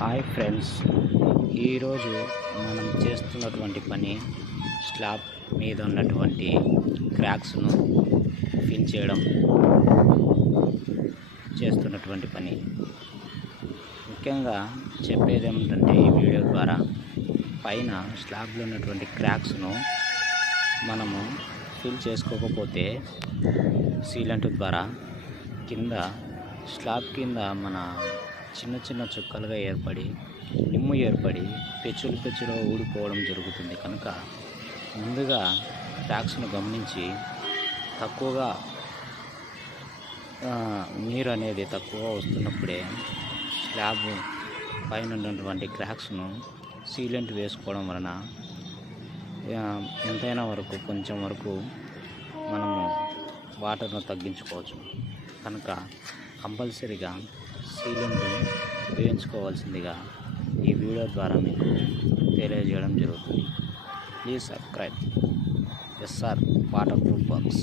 Hi friends, ఈరోజు మనం చేస్తున్నటువంటి పని స్లాబ్ మీద ఉన్నటువంటి క్రాక్స్ను ఫిల్ చేయడం చేస్తున్నటువంటి పని. ముఖ్యంగా చెప్పేది ఏమిటంటే ఈ వీడియో ద్వారా పైన స్లాబ్లో ఉన్నటువంటి క్రాక్స్ను మనము ఫిల్ చేసుకోకపోతే సీలెంట్ ద్వారా కింద స్లాబ్ కింద మన చిన్న చిన్న చుక్కలుగా ఏర్పడి నిమ్ము ఏర్పడి పెచ్చులు ఊడిపోవడం జరుగుతుంది. కనుక ముందుగా క్రాక్స్ను గమనించి తక్కువగా నీరు అనేది తక్కువ వస్తున్నప్పుడే స్లాబ్ పైన ఉన్నటువంటి క్రాక్స్ను సీలెంట్ వేసుకోవడం వలన ఎంతైనా వరకు కొంచెం వరకు మనము వాటర్ను తగ్గించుకోవచ్చు. కనుక కంపల్సరీగా సీలెంట్ వేయించుకోవాల్సిందిగా ఈ వీడియో ద్వారా మీకు తెలియజేయడం జరుగుతుంది. Please subscribe SR waterproof works.